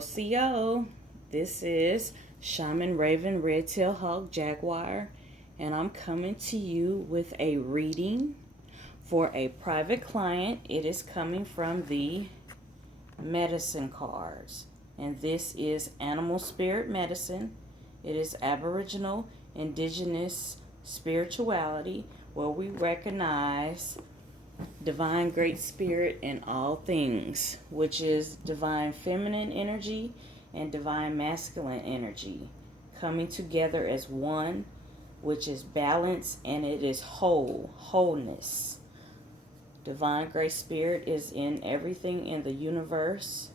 CO. This is Shaman Raven Red-tailed Hawk Jaguar, and I'm coming to you with a reading for a private client. It is coming from the medicine cards, and this is animal spirit medicine. It is Aboriginal Indigenous spirituality, where we recognize divine great spirit in all things, which is divine feminine energy and divine masculine energy coming together as one, which is balance, and it is wholeness. Divine great spirit is in everything in the universe.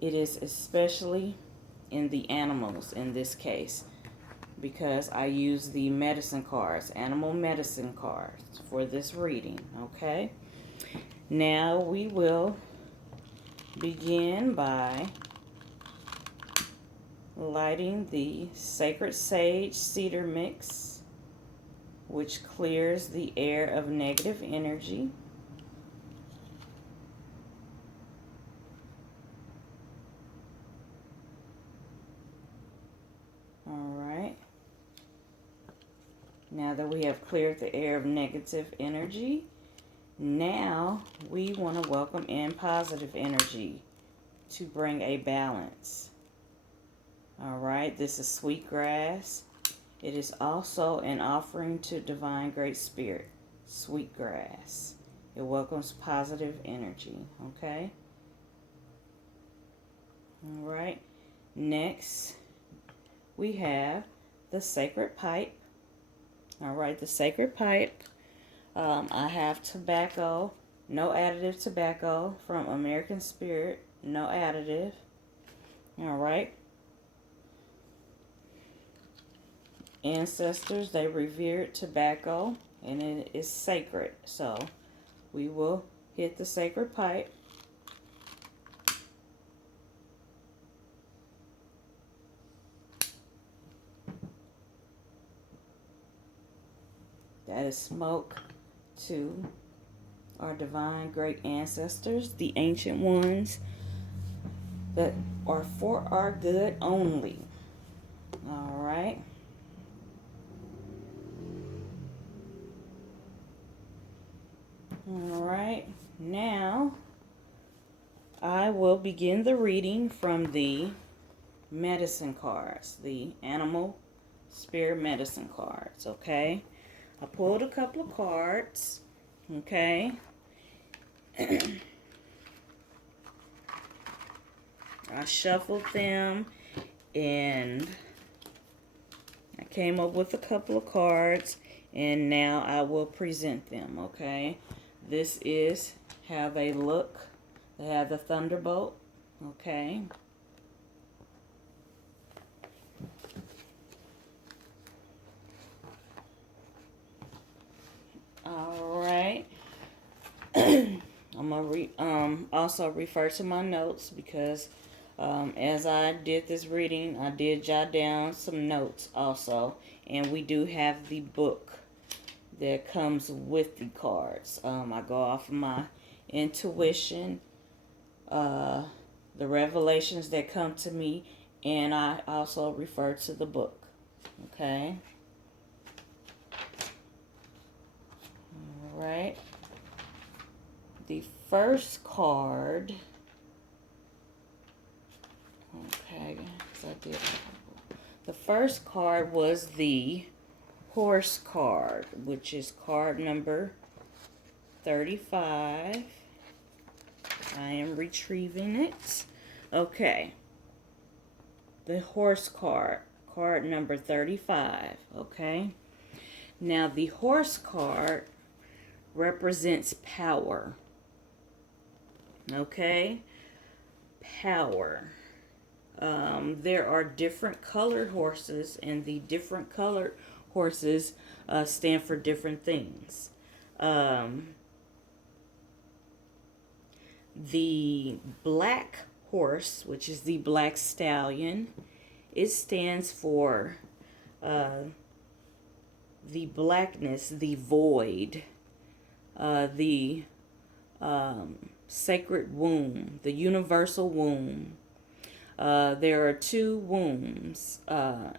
It is especially in the animals in this case, because I use the medicine cards, animal medicine cards, for this reading, okay? Now we will begin by lighting the Sacred Sage Cedar Mix, which clears the air of negative energy. Now that we have cleared the air of negative energy, now we want to welcome in positive energy to bring a balance. All right, this is sweetgrass. It is also an offering to Divine Great Spirit, sweetgrass. It welcomes positive energy, okay? All right, next we have the Sacred Pipe. All right, the Sacred Pipe. I have tobacco, no additive tobacco from American Spirit, no additive. All right. Ancestors, they revered tobacco, and it is sacred. So we will hit the Sacred Pipe. That is smoke to our divine great ancestors, the ancient ones that are for our good only. All right. All right. Now I will begin the reading from the medicine cards, the animal spirit medicine cards, okay? I pulled a couple of cards, okay? I shuffled them, and I came up with a couple of cards, and now I will present them, okay? This is how they look. They have the thunderbolt, okay? All right. I'm gonna also refer to my notes, because as I did this reading, I did jot down some notes also, and we do have the book that comes with the cards. I go off of my intuition, the revelations that come to me, and I also refer to the book, okay? All right. The first card, okay, so I did. The first card was the horse card, which is card number 35. I am retrieving it. Okay. The horse card, card number 35, okay? Now, the horse card represents power. Okay? Power. There are different colored horses, and the different colored horses stand for different things. The black horse, which is the black stallion, it stands for the blackness, the void, the sacred womb, the universal womb. There are two wombs.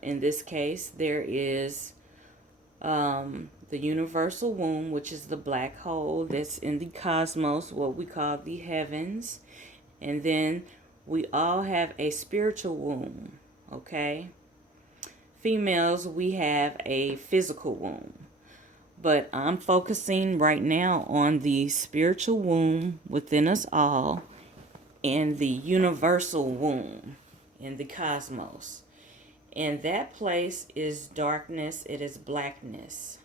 In this case, there is the universal womb, which is the black hole that's in the cosmos, what we call the heavens. And then we all have a spiritual womb, okay? Females, we have a physical womb. But I'm focusing right now on the spiritual womb within us all and the universal womb in the cosmos. And that place is darkness, it is blackness.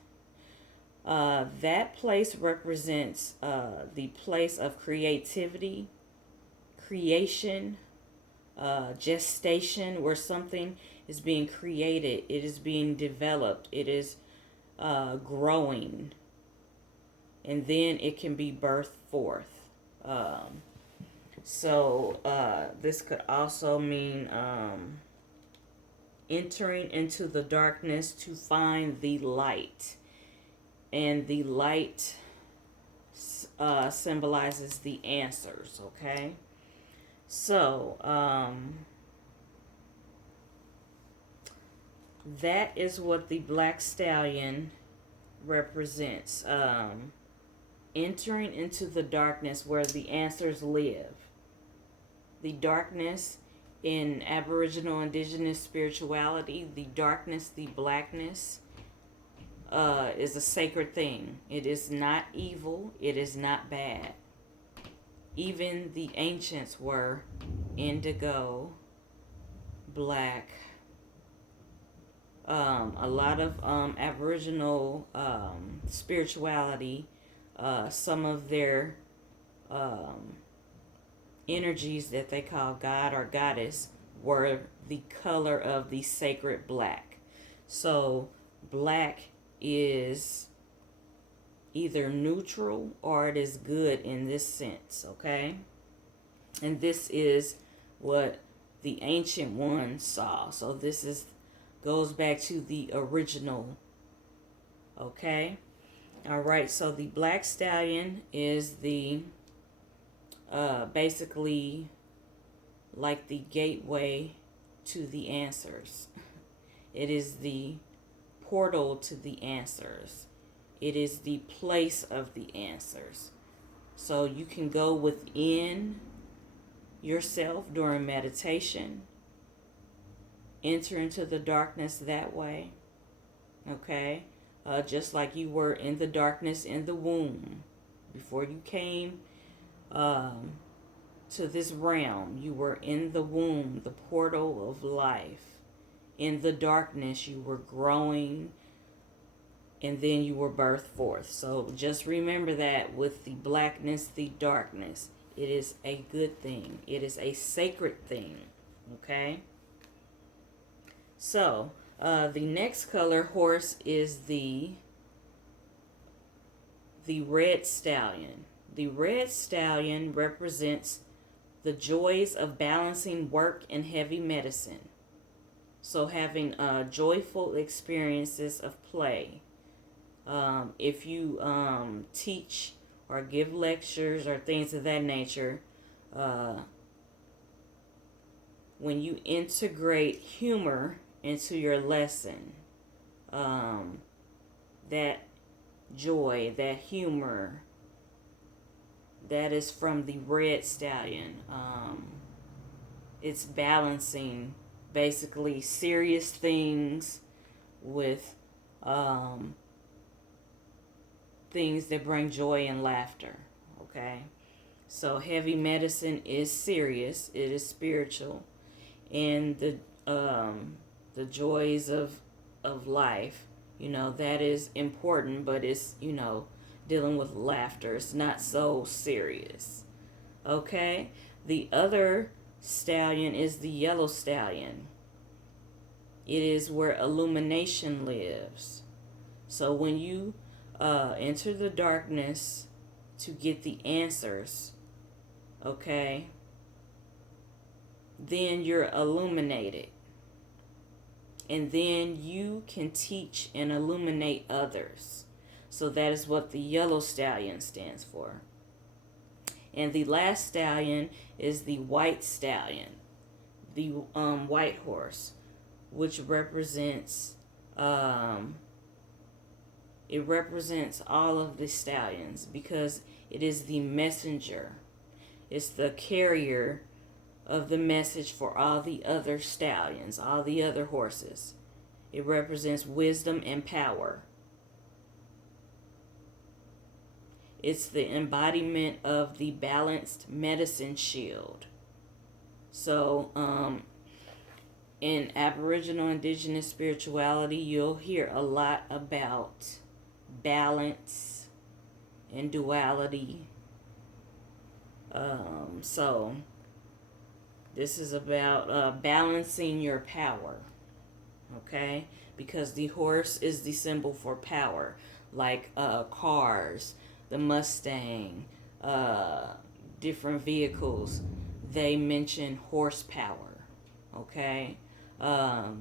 That place represents the place of creativity, creation, gestation, where something is being created, it is being developed, it is growing, and then it can be birthed forth. So this could also mean entering into the darkness to find the light. And the light symbolizes the answers, okay? So, that is what the black stallion represents. Entering into the darkness where the answers live. The darkness in Aboriginal Indigenous spirituality, the darkness, the blackness, is a sacred thing. It is not evil. It is not bad. Even the ancients were indigo, black. A lot of Aboriginal spirituality, some of their energies that they call God or Goddess were the color of the sacred black. So black is either neutral or it is good in this sense, okay? And this is what the ancient ones saw. So this goes back to the original, okay? All right, so the black stallion is the basically like the gateway to the answers. It is the portal to the answers. It is the place of the answers. So you can go within yourself during meditation, enter into the darkness that way, okay? Just like you were in the darkness in the womb before you came to this realm. You were in the womb, the portal of life. In the darkness, you were growing, and then you were birthed forth. So just remember that with the blackness, the darkness, it is a good thing. It is a sacred thing, okay? So, the next color horse is the red stallion. The red stallion represents the joys of balancing work and heavy medicine. So having joyful experiences of play. If you teach or give lectures or things of that nature, when you integrate humor into your lesson, that joy, that humor, that is from the red stallion. It's balancing basically serious things with things that bring joy and laughter, okay? So heavy medicine is serious, it is spiritual, and the joys of life, that is important, but it's, dealing with laughter. It's not so serious, okay? The other stallion is the yellow stallion. It is where illumination lives. So when you enter the darkness to get the answers, okay, then you're illuminated. And then you can teach and illuminate others. So that is what the yellow stallion stands for. And the last stallion is the white stallion, the white horse, which represents it represents all of the stallions because it is the messenger. It's the carrier of the message for all the other stallions, all the other horses. It represents wisdom and power. It's the embodiment of the balanced medicine shield. So, in Aboriginal Indigenous spirituality, you'll hear a lot about balance and duality. So this is about balancing your power, okay? Because the horse is the symbol for power, like cars, the Mustang, different vehicles. They mention horsepower, okay? A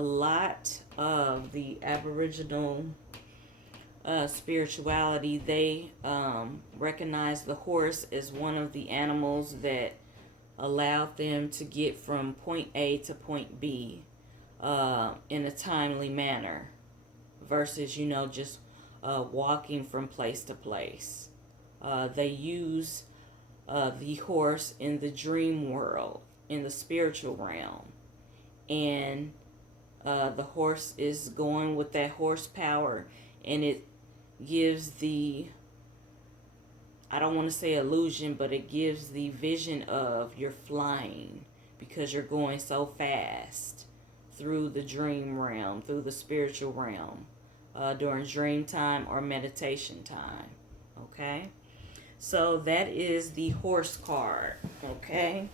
lot of the Aboriginal spirituality, they recognize the horse as one of the animals that allowed them to get from point A to point B in a timely manner versus, just walking from place to place. They use the horse in the dream world, in the spiritual realm. And the horse is going with that horsepower, and it gives the, I don't want to say illusion, but it gives the vision of you're flying because you're going so fast through the dream realm, through the spiritual realm, during dream time or meditation time. Okay? So that is the horse card. Okay?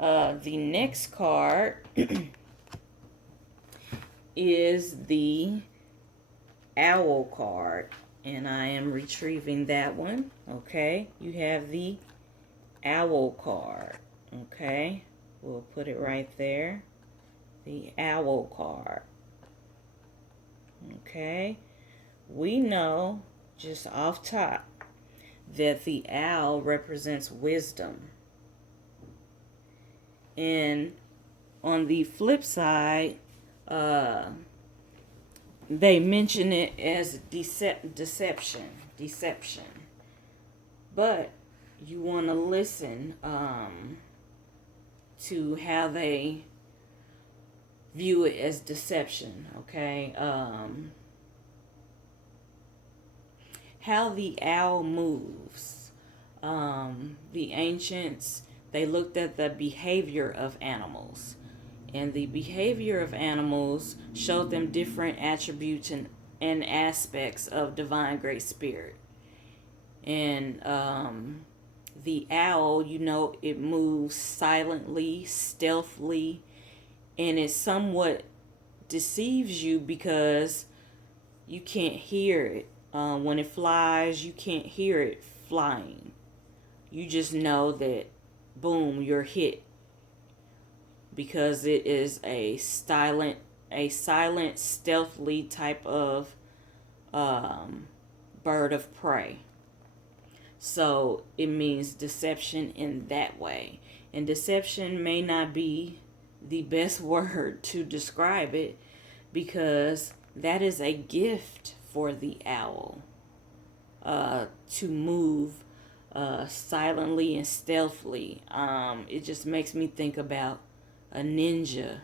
The next card is the owl card, and I am retrieving that one. Okay, you have the owl card. Okay, we'll put it right there, the owl card. Okay, we know just off top that the owl represents wisdom, and on the flip side, they mention it as deception. But you want to listen to how they view it as deception, okay? How the owl moves. The ancients, they looked at the behavior of animals. And the behavior of animals showed them different attributes and aspects of divine great spirit. And the owl, it moves silently, stealthily, and it somewhat deceives you because you can't hear it. When it flies, you can't hear it flying. You just know that, boom, you're hit. Because it is a silent, stealthily type of bird of prey. So it means deception in that way. And deception may not be the best word to describe it, because that is a gift for the owl, to move silently and stealthily. It just makes me think about a ninja,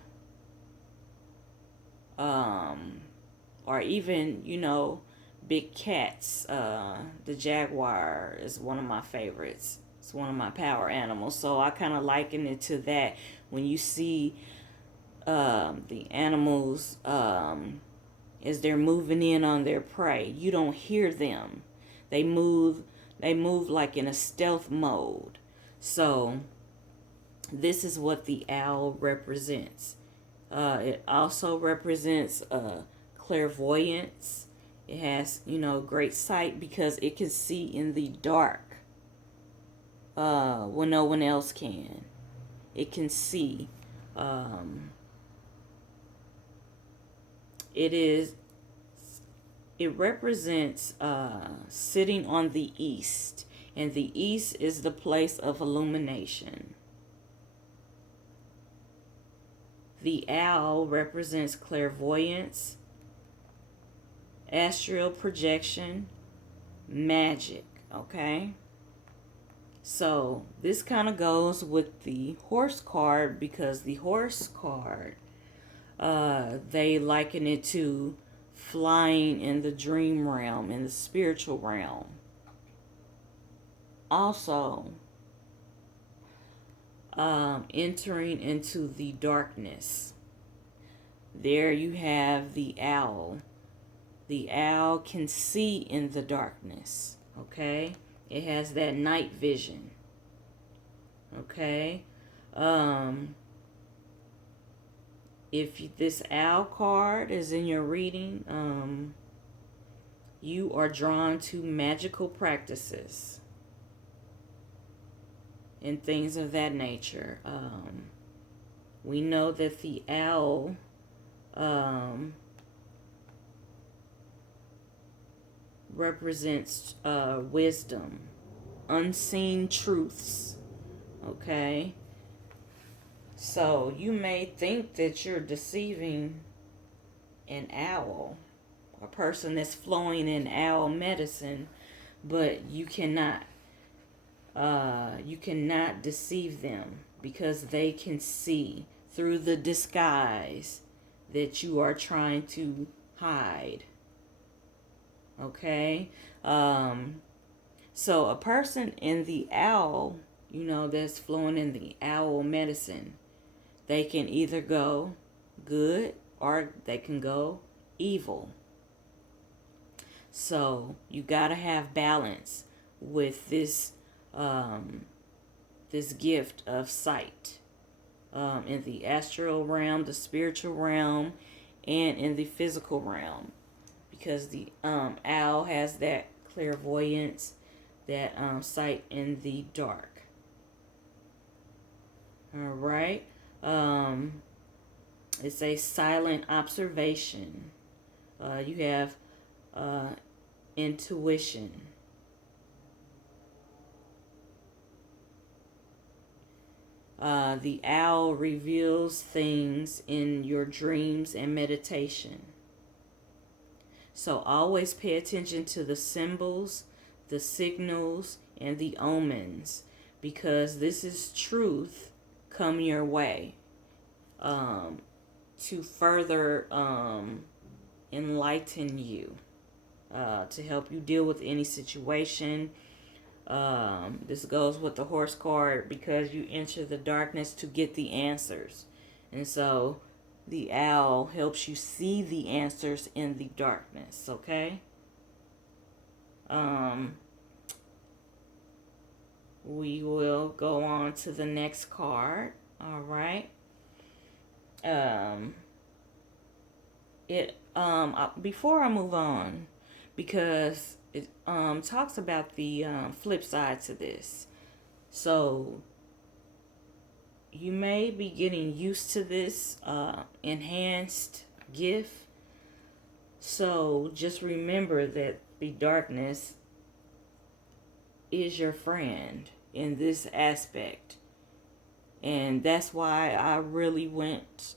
or even, big cats. The jaguar is one of my favorites. It's one of my power animals. So I kind of liken it to that. When you see the animals as they're moving in on their prey, you don't hear them. They move like in a stealth mode. So this is what the owl represents. It also represents clairvoyance. It has, great sight because it can see in the dark when no one else can. It can see. It is it represents sitting on the east, and the east is the place of illumination. The owl represents clairvoyance, astral projection, magic, okay? So this kind of goes with the horse card, because the horse card, they liken it to flying in the dream realm, in the spiritual realm. Also, entering into the darkness. There you have the owl. The owl can see in the darkness, okay? It has that night vision, okay? If this owl card is in your reading, you are drawn to magical practices and things of that nature. We know that the owl represents wisdom, unseen truths, okay? So you may think that you're deceiving an owl, a person that's flowing in owl medicine, but you cannot deceive them, because they can see through the disguise that you are trying to hide. Okay? So a person in the owl, that's flowing in the owl medicine, they can either go good or they can go evil. So you got to have balance with this this gift of sight, in the astral realm, the spiritual realm, and in the physical realm, because the owl has that clairvoyance, that sight in the dark. All right. It's a silent observation. You have intuition. The owl reveals things in your dreams and meditation. So always pay attention to the symbols, the signals, and the omens, because this is truth come your way, to further enlighten you, to help you deal with any situation. This goes with the horse card, because you enter the darkness to get the answers. And so the owl helps you see the answers in the darkness, okay? We will go on to the next card. All right. Before I move on, because it talks about the flip side to this. So you may be getting used to this enhanced gift. So just remember that the darkness is your friend in this aspect. And that's why I really went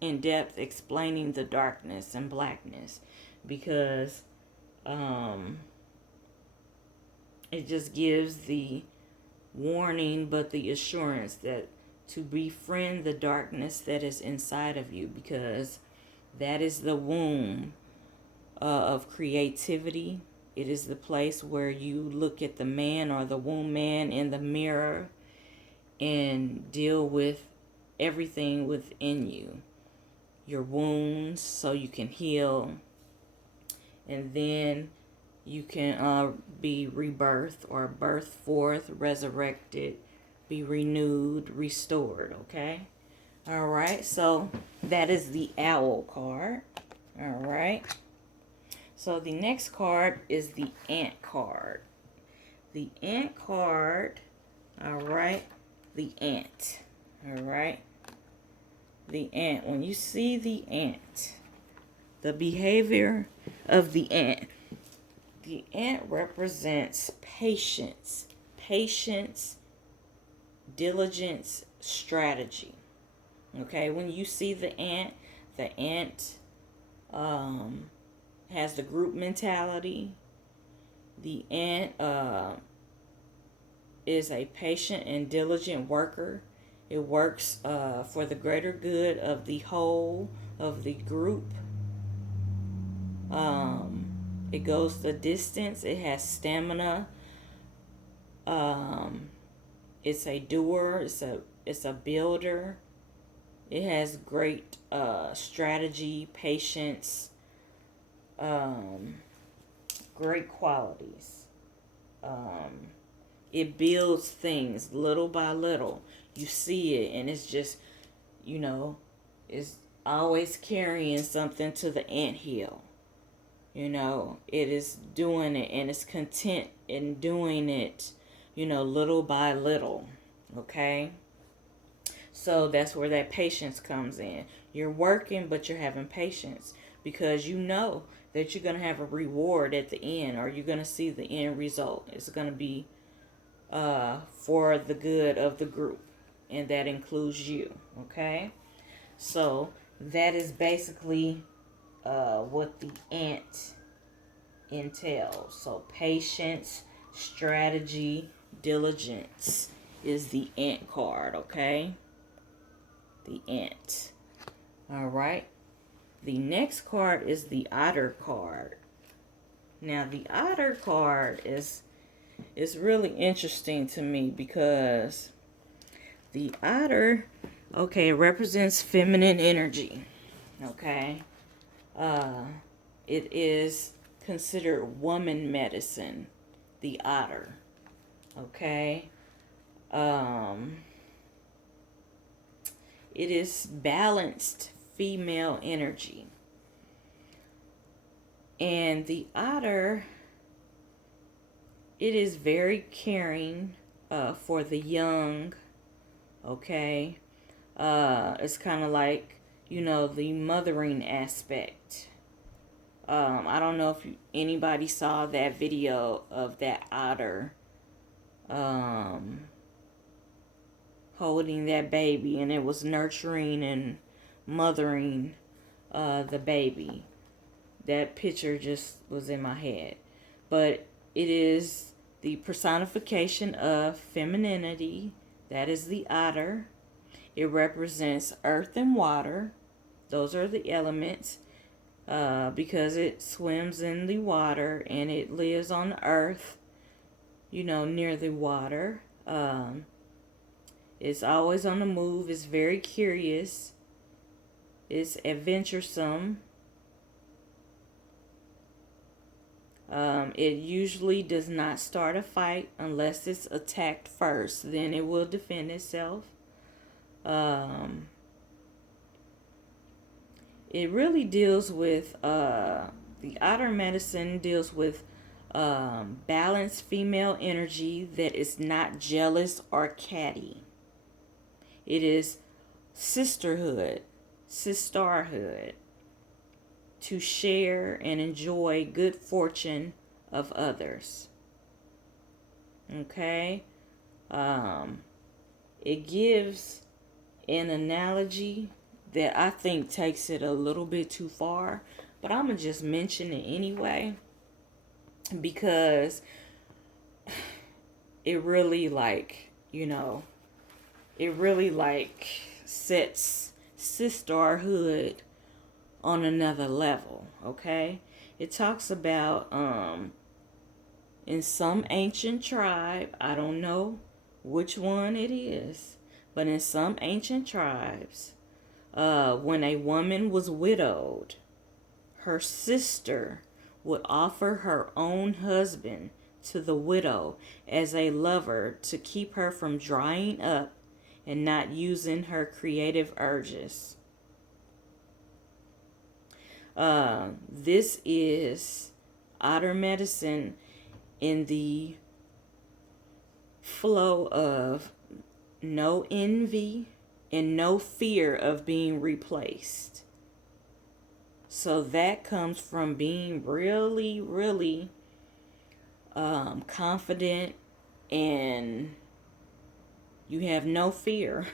in depth explaining the darkness and blackness, because it just gives the warning, but the assurance that to befriend the darkness that is inside of you, because that is the womb of creativity. It is the place where you look at the man or the womb man in the mirror and deal with everything within you, your wounds, so you can heal, and then you can be rebirthed or birthed forth, resurrected, be renewed, restored, okay? All right, so that is the owl card. All right. So the next card is the ant card. The ant card, all right, the ant, all right. The ant, when you see the ant, the behavior of the ant. The ant represents patience, diligence, strategy. Okay, when you see the ant has the group mentality. The ant is a patient and diligent worker. It works for the greater good of the whole of the group. It goes the distance. It has stamina. It's a doer. It's a builder. It has great strategy, patience, great qualities. It builds things little by little. You see it, and it's just, it's always carrying something to the anthill. It is doing it, and it's content in doing it, little by little. Okay? So that's where that patience comes in. You're working, but you're having patience because you know that you're going to have a reward at the end, or you're going to see the end result. It's going to be for the good of the group, and that includes you. Okay? So that is basically what the ant entails. So patience, strategy, diligence is the ant card. Okay? The ant. All right. The next card is the otter card. Now the otter card is really interesting to me because the otter, okay, it represents feminine energy. Okay. It is considered woman medicine, the otter. Okay. It is balanced female energy. And the otter, it is very caring for the young. Okay. It's kind of like, the mothering aspect. I don't know if anybody saw that video of that otter holding that baby, and it was nurturing and mothering the baby. That picture just was in my head. But it is the personification of femininity. That is the otter. It represents earth and water. Those are the elements because it swims in the water and it lives on the earth, near the water. It's always on the move. It's very curious. It's adventuresome. It usually does not start a fight unless it's attacked first. Then it will defend itself. It really deals with, the otter medicine deals with balanced female energy that is not jealous or catty. It is sisterhood, to share and enjoy good fortune of others. Okay? It gives an analogy that I think takes it a little bit too far, but I'm going to just mention it anyway because it really sets sisterhood on another level. Okay? It talks about in some ancient tribe, I don't know which one it is, but in some ancient tribes, when a woman was widowed, her sister would offer her own husband to the widow as a lover to keep her from drying up and not using her creative urges. This is otter medicine in the flow of no envy and no fear of being replaced. So that comes from being really, really confident, and you have no fear.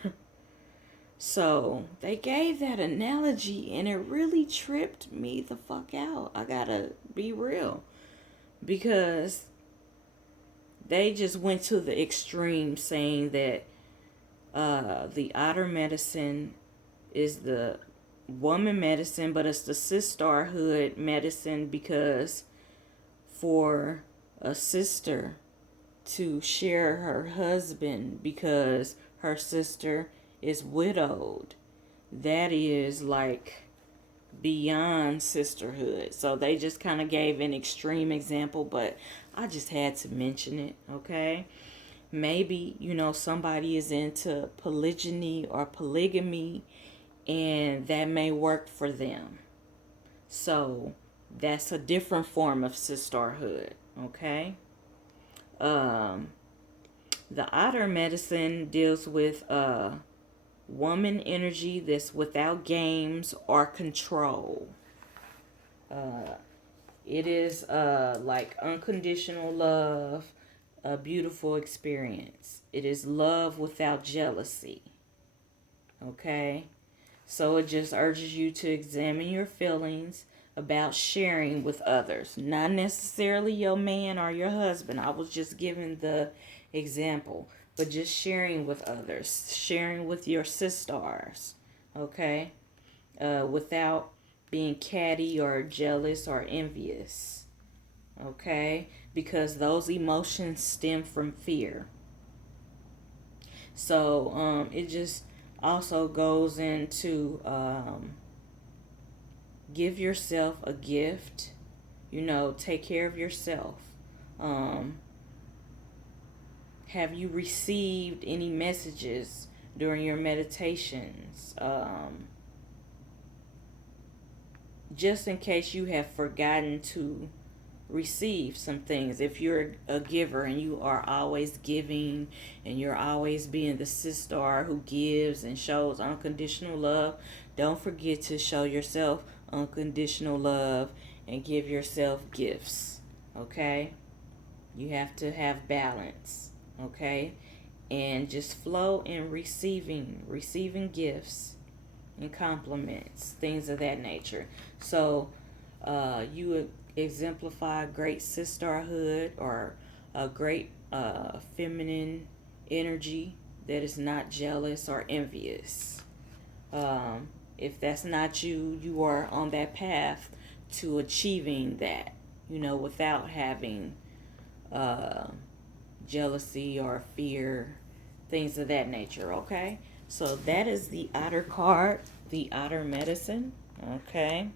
So they gave that analogy and it really tripped me the fuck out. I gotta be real. Because they just went to the extreme saying that the otter medicine is the woman medicine, but it's the sisterhood medicine, because for a sister to share her husband because her sister is widowed, that is like beyond sisterhood. So they just kind of gave an extreme example, but I just had to mention it, okay? Maybe, somebody is into polygyny or polygamy, and that may work for them. So that's a different form of sisterhood, okay? Um, the otter medicine deals with woman energy that's without games or control. It is like unconditional love, a beautiful experience. It is love without jealousy. Okay? So it just urges you to examine your feelings about sharing with others. Not necessarily your man or your husband. I was just giving the example. But just sharing with others. Sharing with your sisters. Okay? Without being catty or jealous or envious. Okay? Because those emotions stem from fear. So it just also goes into give yourself a gift. Take care of yourself. Have you received any messages during your meditations? Just in case you have forgotten to receive some things. If you're a giver and you are always giving and you're always being the sister who gives and shows unconditional love, don't forget to show yourself unconditional love and give yourself gifts. Okay? You have to have balance. Okay? And just flow in receiving gifts and compliments, things of that nature. So you exemplify great sisterhood or a great feminine energy that is not jealous or envious. If that's not you, you are on that path to achieving that, without having jealousy or fear, things of that nature, okay? So that is the otter card, the otter medicine, okay?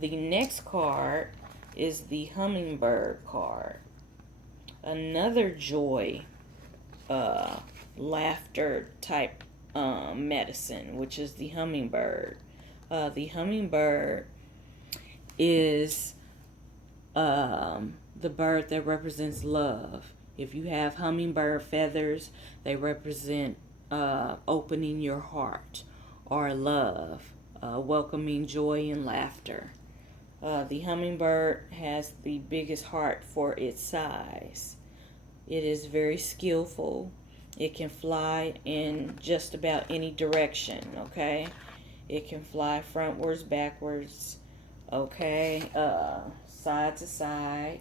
The next card is the hummingbird card. Another joy, laughter type medicine, which is the hummingbird. The hummingbird is the bird that represents love. If you have hummingbird feathers, they represent opening your heart or love, welcoming joy and laughter. The hummingbird has the biggest heart for its size. It is very skillful. It can fly in just about any direction, okay? It can fly frontwards, backwards, okay? Side to side.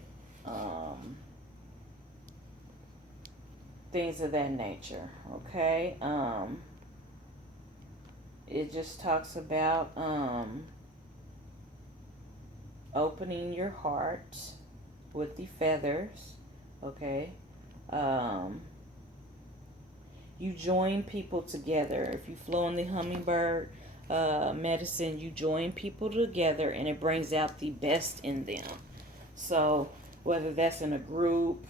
Things of that nature, okay? It just talks about opening your heart with the feathers, okay? You join people together. If you flow in the hummingbird medicine, you join people together and it brings out the best in them. So whether that's in a group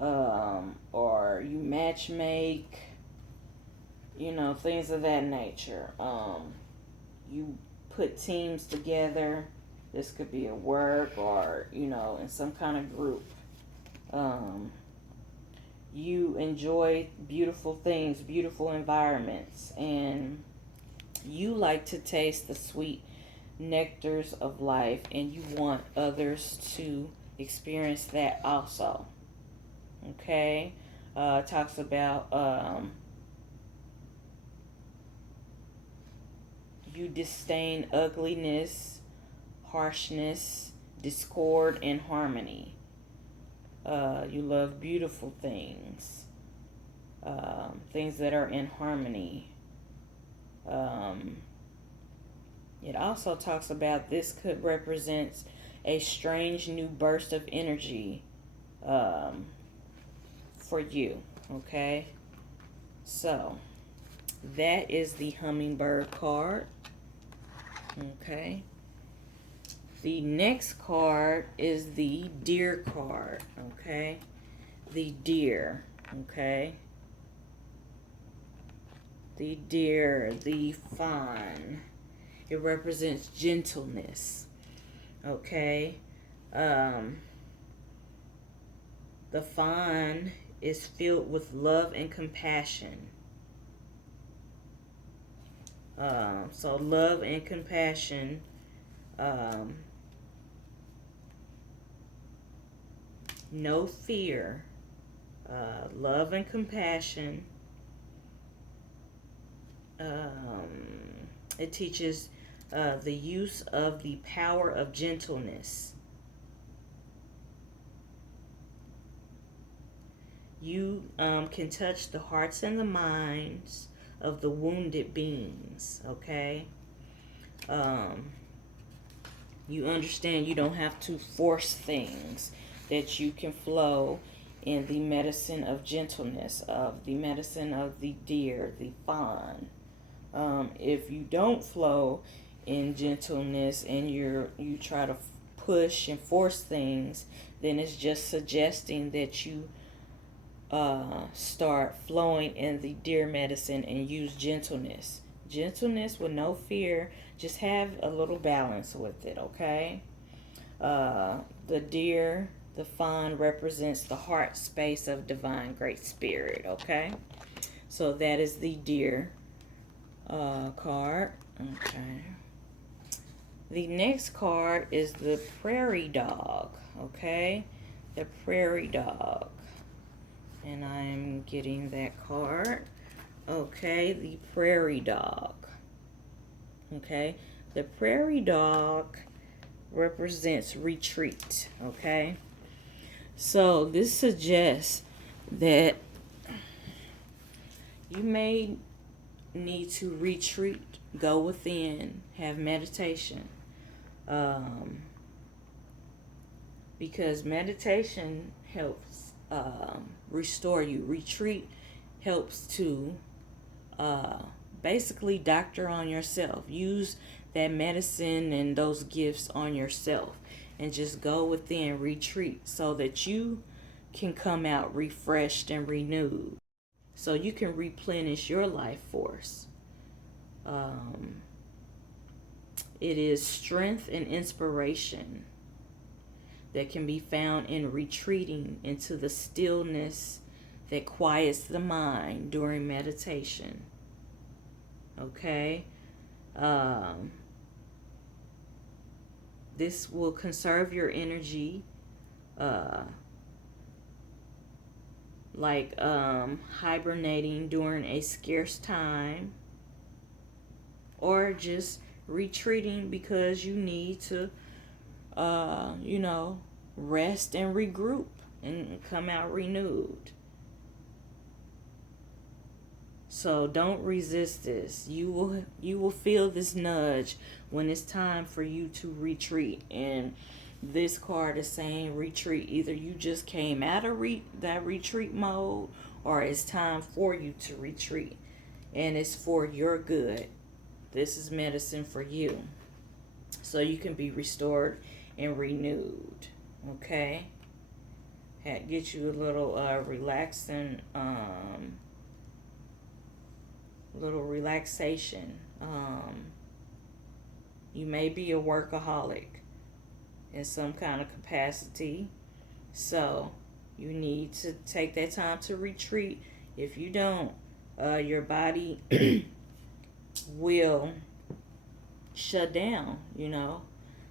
or you match make, things of that nature. You put teams together. This could be at work or, in some kind of group. You enjoy beautiful things, beautiful environments, and you like to taste the sweet nectars of life, and you want others to experience that also. Okay? Talks about you disdain ugliness, harshness, discord, and harmony. You love beautiful things, things that are in harmony. It also talks about this could represent a strange new burst of energy for you. Okay? So, that is the hummingbird card. Okay? The next card is the deer card. Okay? The deer. Okay? The deer, the fawn. It represents gentleness. Okay? The fawn is filled with love and compassion. So love and compassion. No fear. Love and compassion. It teaches the use of the power of gentleness. You can touch the hearts and the minds of the wounded beings, okay? You understand you don't have to force things, that you can flow in the medicine of gentleness, of the medicine of the deer, the fawn. If you don't flow in gentleness and you try to push and force things, then it's just suggesting that you start flowing in the deer medicine and use gentleness. Gentleness with no fear. Just have a little balance with it, okay? The deer, the fawn, represents the heart space of divine great spirit, okay? So that is the deer card. Okay. The next card is the prairie dog, okay? The prairie dog. And I'm getting that card. Okay, the prairie dog. Okay, the prairie dog represents retreat, okay? So this suggests that you may need to retreat, go within, have meditation. Because meditation helps restore you. Retreat helps to basically doctor on yourself. Use that medicine and those gifts on yourself and just go within, retreat, so that you can come out refreshed and renewed, so you can replenish your life force. It is strength and inspiration that can be found in retreating into the stillness that quiets the mind during meditation. Okay? This will conserve your energy, like hibernating during a scarce time, or just retreating because you need to rest and regroup and come out renewed. So don't resist this. You will feel this nudge when it's time for you to retreat. And this card is saying retreat. Either you just came out of that retreat mode, or it's time for you to retreat. And it's for your good. This is medicine for you, so you can be restored and renewed. Okay? Get you a little relaxing, little relaxation. You may be a workaholic in some kind of capacity, so you need to take that time to retreat. If you don't, your body will shut down, you know.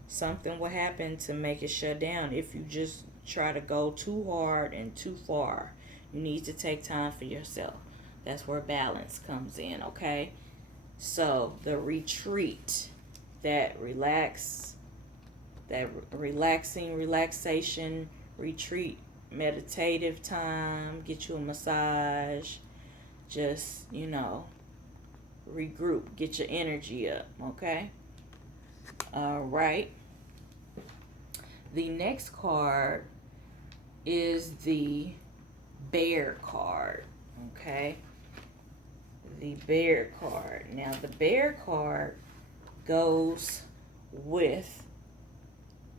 Something will happen to make it shut down if you just try to go too hard and too far. You need to take time for yourself. That's where balance comes in, okay? So the retreat, that relaxation retreat, meditative time, get you a massage, just, regroup, get your energy up, okay? All right. The next card is the bear card, okay? The bear card. Now, the bear card goes with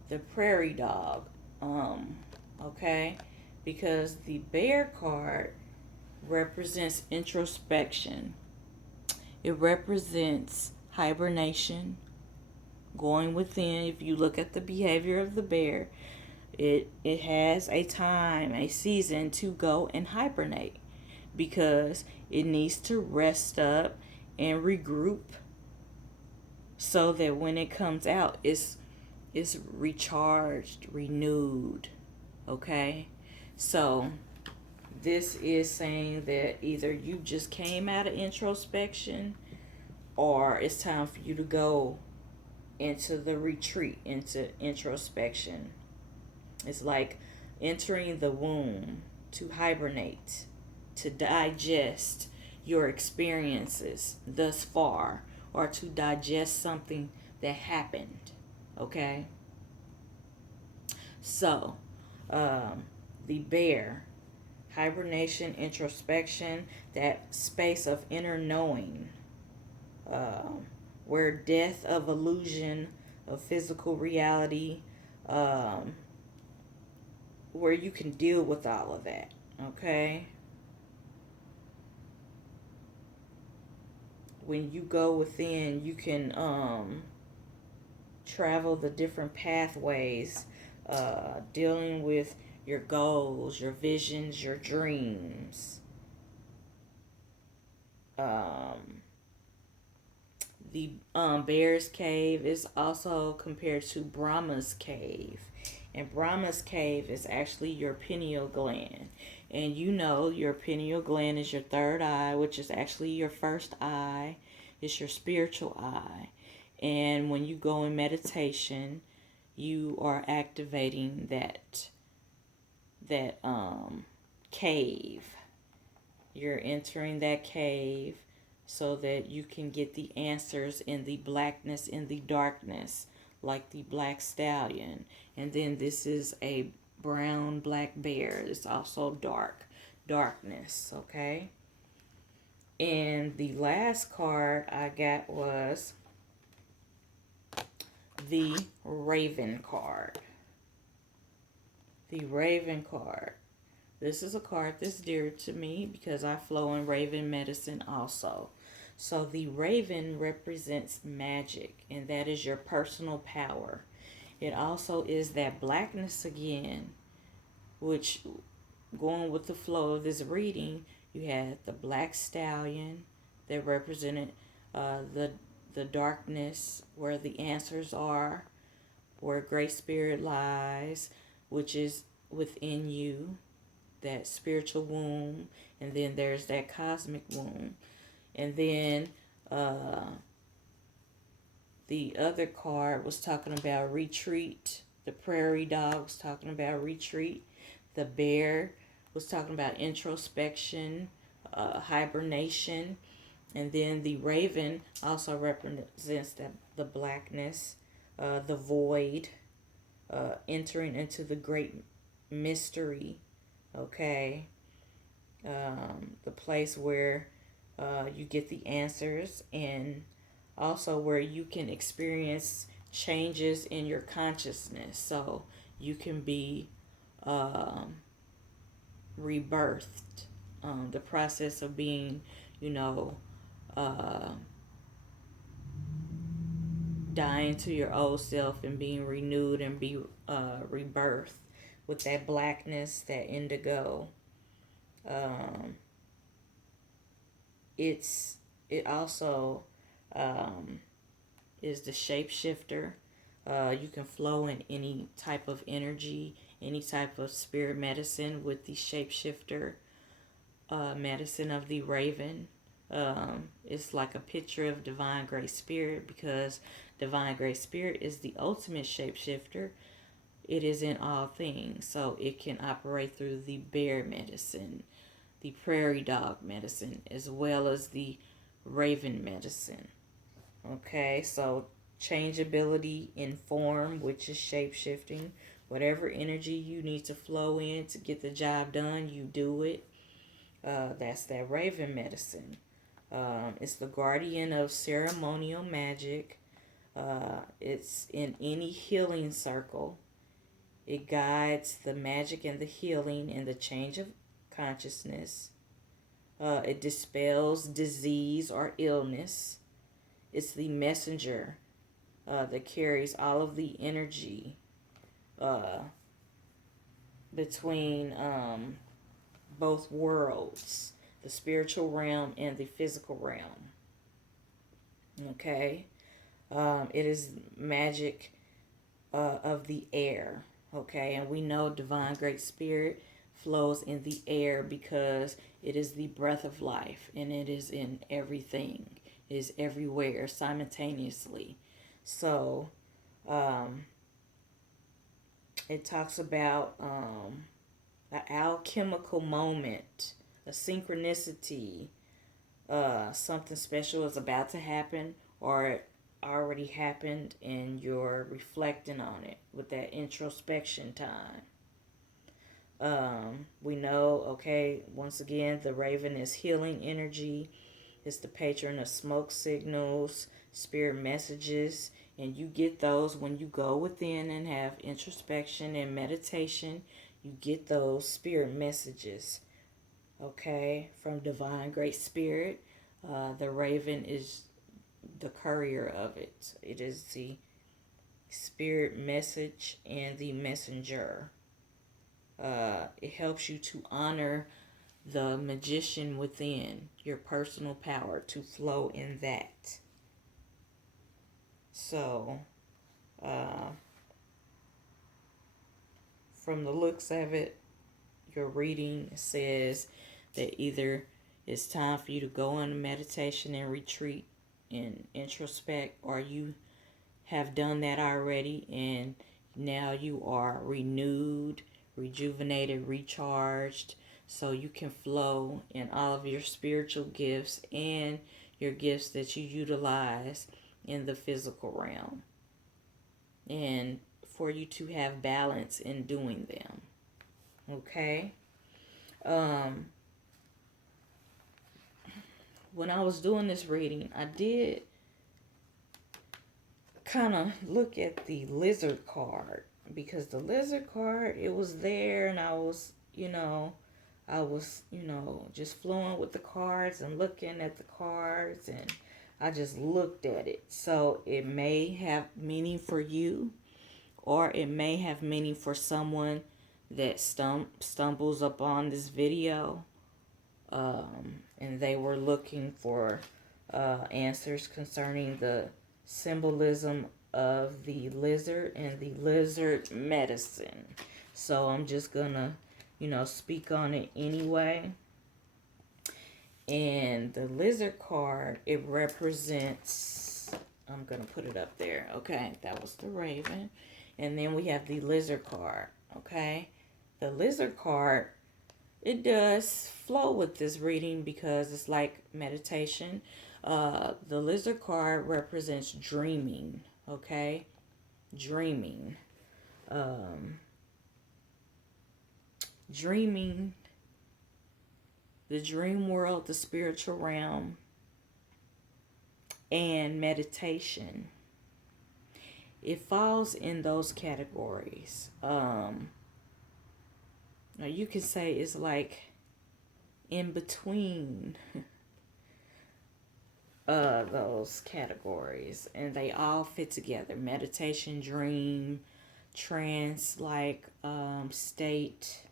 the prairie dog, okay? Because the bear card represents introspection. It represents hibernation, going within. If you look at the behavior of the bear, it has a time, a season to go and hibernate because it needs to rest up and regroup so that when it comes out, it's recharged, renewed. Okay? So this is saying that either you just came out of introspection or it's time for you to go into the retreat, into introspection. It's like entering the womb to hibernate, to digest your experiences thus far, or to digest something that happened. Okay? So, the bear, hibernation, introspection, that space of inner knowing, where death of illusion of physical reality, where you can deal with all of that, okay? When you go within, you can travel the different pathways, dealing with your goals, your visions, your dreams. The bear's cave is also compared to Brahma's cave. And Brahma's cave is actually your pineal gland. And you know your pineal gland is your third eye, which is actually your first eye. It's your spiritual eye. And when you go in meditation, you are activating that cave. You're entering that cave so that you can get the answers in the blackness, in the darkness, like the black stallion. And then this is a brown black bear. It's also darkness, okay? And the last card I got was the Raven card. The Raven card. This is a card that's dear to me because I flow in Raven medicine also. So the Raven represents magic, and that is your personal power. It also is that blackness again, which, going with the flow of this reading, you had the black stallion that represented the darkness where the answers are, where Great Spirit lies, which is within you, that spiritual womb. And then there's that cosmic womb. And then the other card was talking about retreat. The prairie dog was talking about retreat. The bear was talking about introspection, hibernation. And then the raven also represents the blackness, the void, entering into the great mystery, okay? The place where you get the answers, and also where you can experience changes in your consciousness. So you can be rebirthed. The process of being, dying to your old self and being renewed and be rebirthed with that blackness, that indigo. It also is the shapeshifter. You can flow in any type of energy, any type of spirit medicine with the shapeshifter medicine of the raven. It's like a picture of divine great spirit, because divine great spirit is the ultimate shapeshifter. It is in all things, so it can operate through the bear medicine, the prairie dog medicine, as well as the raven medicine. Okay, so changeability in form, which is shape shifting. Whatever energy you need to flow in to get the job done, you do it. That's that raven medicine. It's the guardian of ceremonial magic. It's in any healing circle. It guides the magic and the healing and the change of consciousness. It dispels disease or illness. It's the messenger that carries all of the energy uh, between both worlds, the spiritual realm and the physical realm. Okay? It is magic of the air. Okay? And we know divine great spirit flows in the air because it is the breath of life, and it is in everything. It is everywhere simultaneously. So, it talks about an alchemical moment, a synchronicity, something special is about to happen, or it already happened and you're reflecting on it with that introspection time. We know, okay, once again, the raven is healing energy. It's the patron of smoke signals, spirit messages, and you get those when you go within and have introspection and meditation. You get those spirit messages, okay, from divine great spirit. The raven is the courier of it. It is the spirit message and the messenger. It helps you to honor the magician within, your personal power, to flow in that. So, from the looks of it, your reading says that either it's time for you to go on a meditation and retreat and introspect, or you have done that already and now you are renewed, rejuvenated, recharged, so you can flow in all of your spiritual gifts and your gifts that you utilize in the physical realm, and for you to have balance in doing them. Okay? When I was doing this reading, I did kind of look at the lizard card, because the lizard card, it was there, and I was just flowing with the cards and looking at the cards, and I just looked at it. So it may have meaning for you, or it may have meaning for someone that stumbles upon this video, and they were looking for answers concerning the symbolism of the lizard and the lizard medicine. So I'm just gonna, speak on it anyway. And the lizard card, it represents, I'm gonna put it up there. Okay, that was the raven. And then we have the lizard card. Okay, the lizard card, it does flow with this reading because it's like meditation. The lizard card represents dreaming, okay? Dreaming. Dreaming, the dream world, the spiritual realm, and meditation. It falls in those categories. Now you can say it's like in between those categories, and they all fit together. Meditation, dream, trance like state,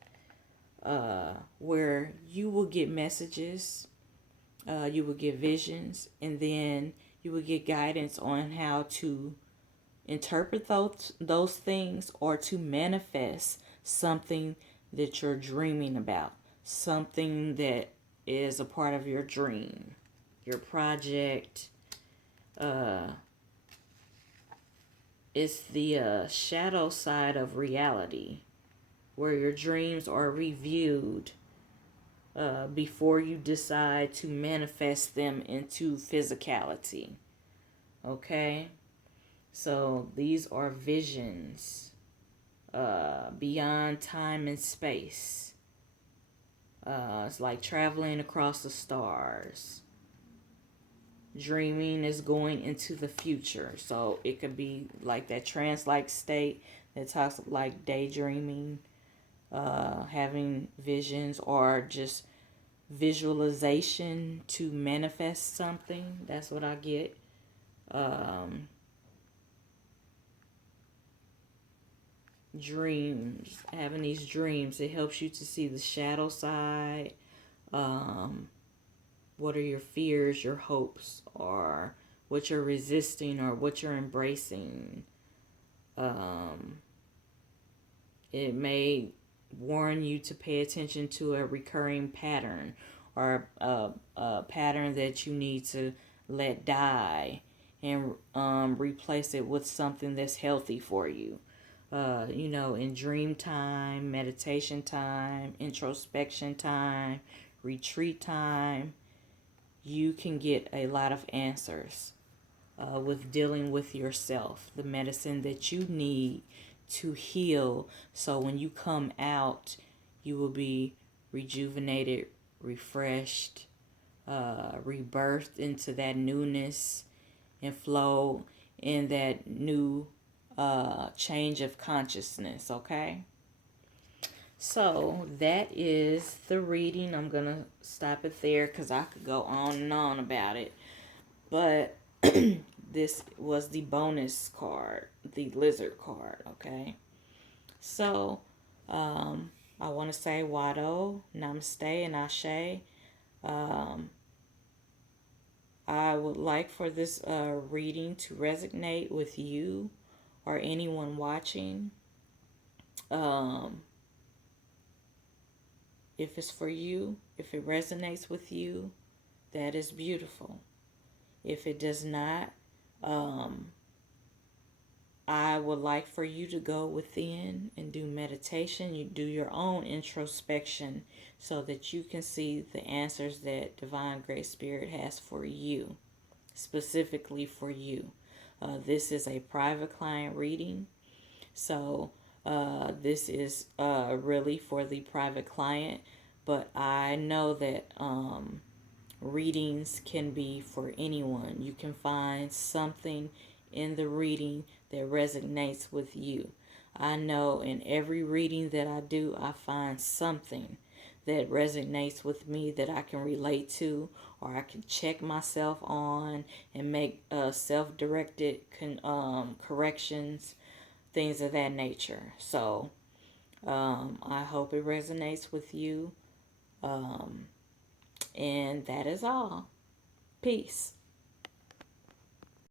where you will get messages, you will get visions, and then You will get guidance on how to interpret those things, or to manifest something that you're dreaming about, something that is a part of your dream, your project. It's the shadow side of reality, where your dreams are reviewed before you decide to manifest them into physicality. Okay? So these are visions beyond time and space. It's like traveling across the stars. Dreaming is going into the future. So it could be like that trance-like state that talks like daydreaming, having visions, or just visualization to manifest something. That's what I get. Dreams, having these dreams, it helps you to see the shadow side. What are your fears, your hopes, or what you're resisting, or what you're embracing. It may warn you to pay attention to a recurring pattern, or a pattern that you need to let die, and replace it with something that's healthy for you. In dream time, meditation time, introspection time, retreat time, you can get a lot of answers with dealing with yourself, the medicine that you need to heal. So when you come out, you will be rejuvenated, refreshed, rebirthed into that newness, and flow in that new change of consciousness. Okay? So that is the reading. I'm going to stop it there because I could go on and on about it. But this was the bonus card, the lizard card, okay? So I want to say Wado, Namaste, and Ase. I would like for this reading to resonate with you or anyone watching. If it's for you, if it resonates with you, that is beautiful. If it does not, I would like for you to go within and do meditation. You do your own introspection so that you can see the answers that Divine Great Spirit has for you, specifically for you. This is a private client reading, so this is really for the private client, but I know that readings can be for anyone. You can find something in the reading that resonates with you. I know in every reading that I do, I find something that resonates with me that I can relate to, or I can check myself on and make self-directed corrections, things of that nature. So I hope it resonates with you. And that is all. Peace.